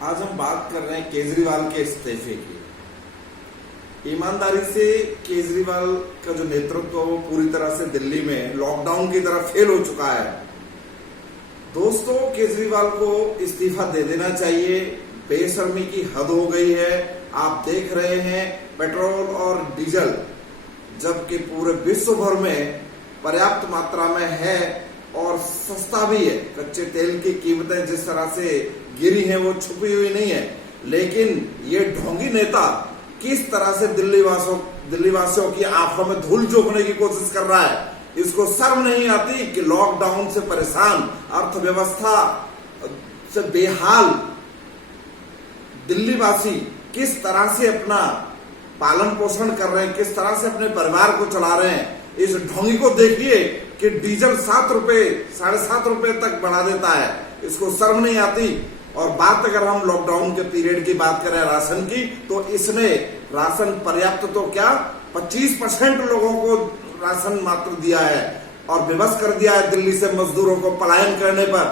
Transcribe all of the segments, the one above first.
आज हम बात कर रहे हैं केजरीवाल के इस्तीफे की। ईमानदारी से केजरीवाल का जो नेतृत्व वो पूरी तरह से दिल्ली में लॉकडाउन की तरह फेल हो चुका है। दोस्तों, केजरीवाल को इस्तीफा दे देना चाहिए। बेशर्मी की हद हो गई है। आप देख रहे हैं पेट्रोल और डीजल जबकि पूरे विश्व भर में पर्याप्त मात्रा में है और सस्ता भी है। कच्चे तेल की कीमतें जिस तरह से गिरी हैं वो छुपी हुई नहीं है, लेकिन ये ढोंगी नेता किस तरह से दिल्ली वासियों की आंखों में धूल झोंकने की कोशिश कर रहा है। इसको शर्म नहीं आती कि लॉकडाउन से परेशान, अर्थव्यवस्था से बेहाल दिल्ली वासी किस तरह से अपना पालन पोषण कर रहे हैं, किस तरह से अपने परिवार को चला रहे हैं। इस ढोंगी को देखिए कि डीजल 7 रुपए, 7.5 रुपए तक बढ़ा देता है। इसको शर्म नहीं आती। और बात अगर हम लॉकडाउन के पीरियड की बात करें राशन की, तो इसने राशन पर्याप्त तो क्या 25% लोगों को राशन मात्र दिया है और विवश कर दिया है दिल्ली से मजदूरों को पलायन करने पर।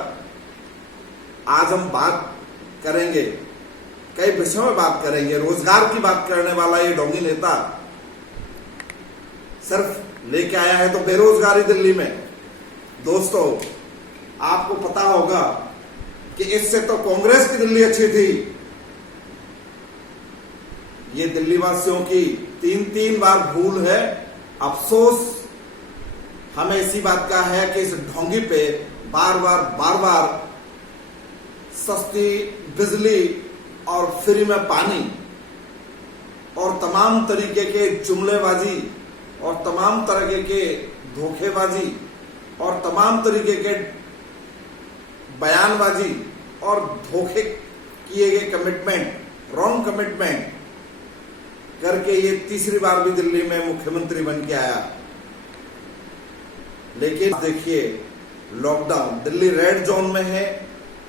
आज हम बात करेंगे, कई विषयों में बात करेंगे। रोजगार की बात करने वाला ये ढोंगी नेता सिर्फ लेके आया है तो बेरोजगारी दिल्ली में। दोस्तों, आपको पता होगा कि इससे तो कांग्रेस की दिल्ली अच्छी थी। ये दिल्ली वासियों की 3 बार भूल है। अफसोस हमें इसी बात का है कि इस ढोंगी पे बार बार सस्ती बिजली और फ्री में पानी और तमाम तरीके के जुमलेबाजी और तमाम तरीके के धोखेबाजी और तमाम तरीके के बयानबाजी और धोखे किए गए कमिटमेंट, रॉन्ग कमिटमेंट करके ये तीसरी बार भी दिल्ली में मुख्यमंत्री बन के आया। लेकिन देखिए, लॉकडाउन, दिल्ली रेड जोन में है,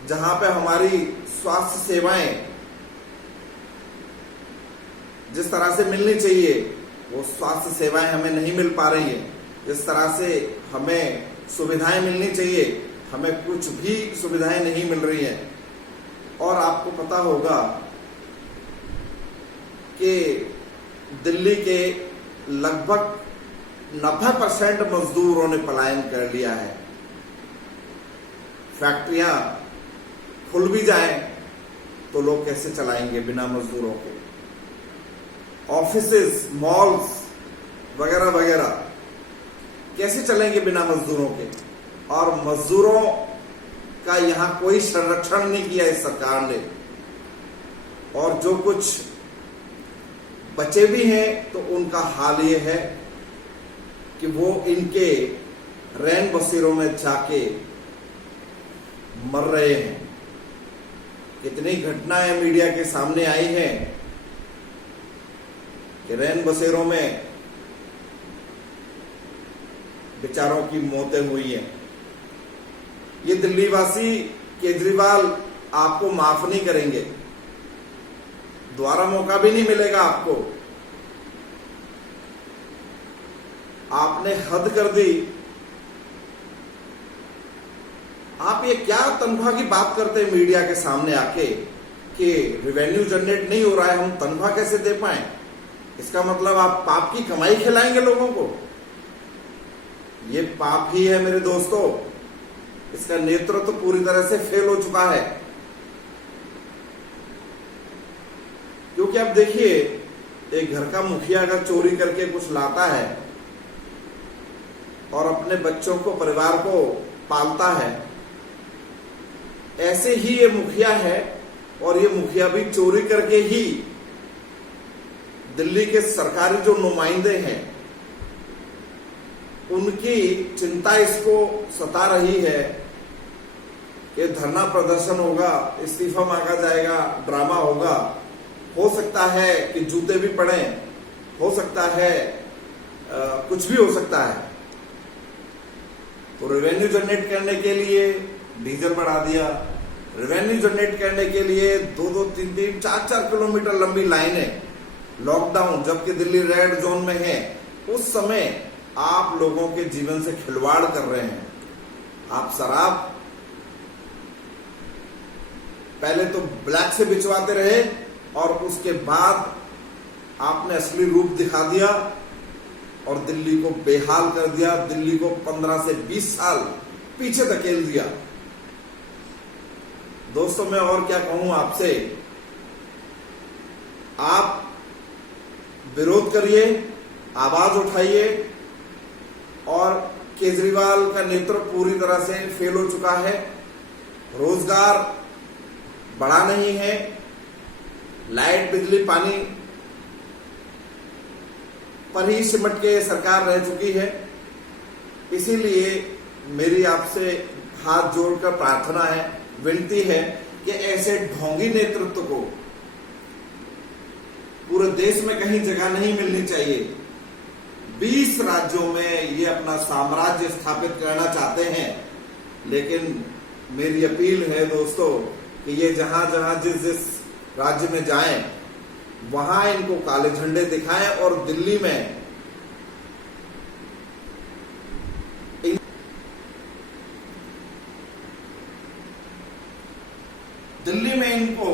जहां पे हमारी स्वास्थ्य सेवाएं जिस तरह से मिलनी चाहिए वो स्वास्थ्य सेवाएं हमें नहीं मिल पा रही है। जिस तरह से हमें सुविधाएं मिलनी चाहिए, हमें कुछ भी सुविधाएं नहीं मिल रही हैं। और आपको पता होगा कि दिल्ली के लगभग 90% मजदूरों ने पलायन कर लिया है। फैक्ट्रियां खुल भी जाएं तो लोग कैसे चलाएंगे बिना मजदूरों के। ऑफिसेस, मॉल्स वगैरह वगैरह कैसे चलेंगे बिना मजदूरों के। और मजदूरों का यहां कोई संरक्षण नहीं किया इस सरकार ने। और जो कुछ बचे भी हैं तो उनका हाल ये है कि वो इनके रैन बसेरों में जाके मर रहे हैं। कितनी घटनाएं मीडिया के सामने आई हैं कि रैन बसेरों में बेचारों की मौतें हुई हैं। ये दिल्ली वासी केजरीवाल आपको माफ नहीं करेंगे, दोबारा मौका भी नहीं मिलेगा आपको। आपने हद कर दी। आप ये क्या तनख्वाह की बात करते हैं मीडिया के सामने आके कि रेवेन्यू जनरेट नहीं हो रहा है, हम तनख्वाह कैसे दे पाए। इसका मतलब आप पाप की कमाई खिलाएंगे लोगों को। ये पाप ही है मेरे दोस्तों। इसका नेतृत्व पूरी तरह से फेल हो चुका है। क्योंकि आप देखिए, एक घर का मुखिया अगर चोरी करके कुछ लाता है और अपने बच्चों को, परिवार को पालता है, ऐसे ही ये मुखिया है। और ये मुखिया भी चोरी करके ही दिल्ली के सरकारी जो नुमाइंदे हैं उनकी चिंता इसको सता रही है कि धरना प्रदर्शन होगा, इस्तीफा मांगा जाएगा, ड्रामा होगा। हो सकता है कि जूते भी पड़े, हो सकता है कुछ भी हो सकता है। तो रेवेन्यू जनरेट करने के लिए डीजल बढ़ा दिया, रेवेन्यू जनरेट करने के लिए 2-2, 3-3, 4-4 किलोमीटर लंबी लाइनें। लॉकडाउन जबकि दिल्ली रेड जोन में है, उस समय आप लोगों के जीवन से खिलवाड़ कर रहे हैं। आप शराब पहले तो ब्लैक से बिचवाते रहे और उसके बाद आपने असली रूप दिखा दिया और दिल्ली को बेहाल कर दिया, दिल्ली को 15 से 20 साल पीछे धकेल दिया। दोस्तों मैं और क्या कहूं आपसे, आप विरोध करिए, आवाज उठाइए और केजरीवाल का नेतृत्व पूरी तरह से फेल हो चुका है। रोजगार बढ़ा नहीं है, लाइट बिजली पानी पर ही सिमट के सरकार रह चुकी है। इसीलिए मेरी आपसे हाथ जोड़कर प्रार्थना है, विनती है कि ऐसे ढोंगी नेतृत्व को पूरे देश में कहीं जगह नहीं मिलनी चाहिए। 20 राज्यों में ये अपना साम्राज्य स्थापित करना चाहते हैं, लेकिन मेरी अपील है दोस्तों कि ये जहां जहां जिस राज्य में जाएं वहां इनको काले झंडे दिखाएं और दिल्ली में इनको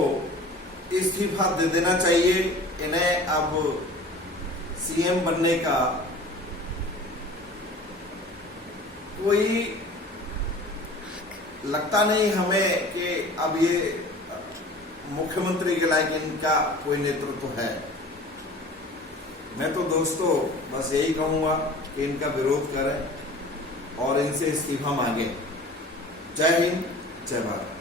इस्तीफा दे देना चाहिए। इन्हें अब सीएम बनने का कोई लगता नहीं हमें कि अब ये मुख्यमंत्री के लायक इनका कोई नेतृत्व है। मैं तो दोस्तों बस यही कहूंगा कि इनका विरोध करें और इनसे इस्तीफा मांगे। जय हिंद, जय भारत।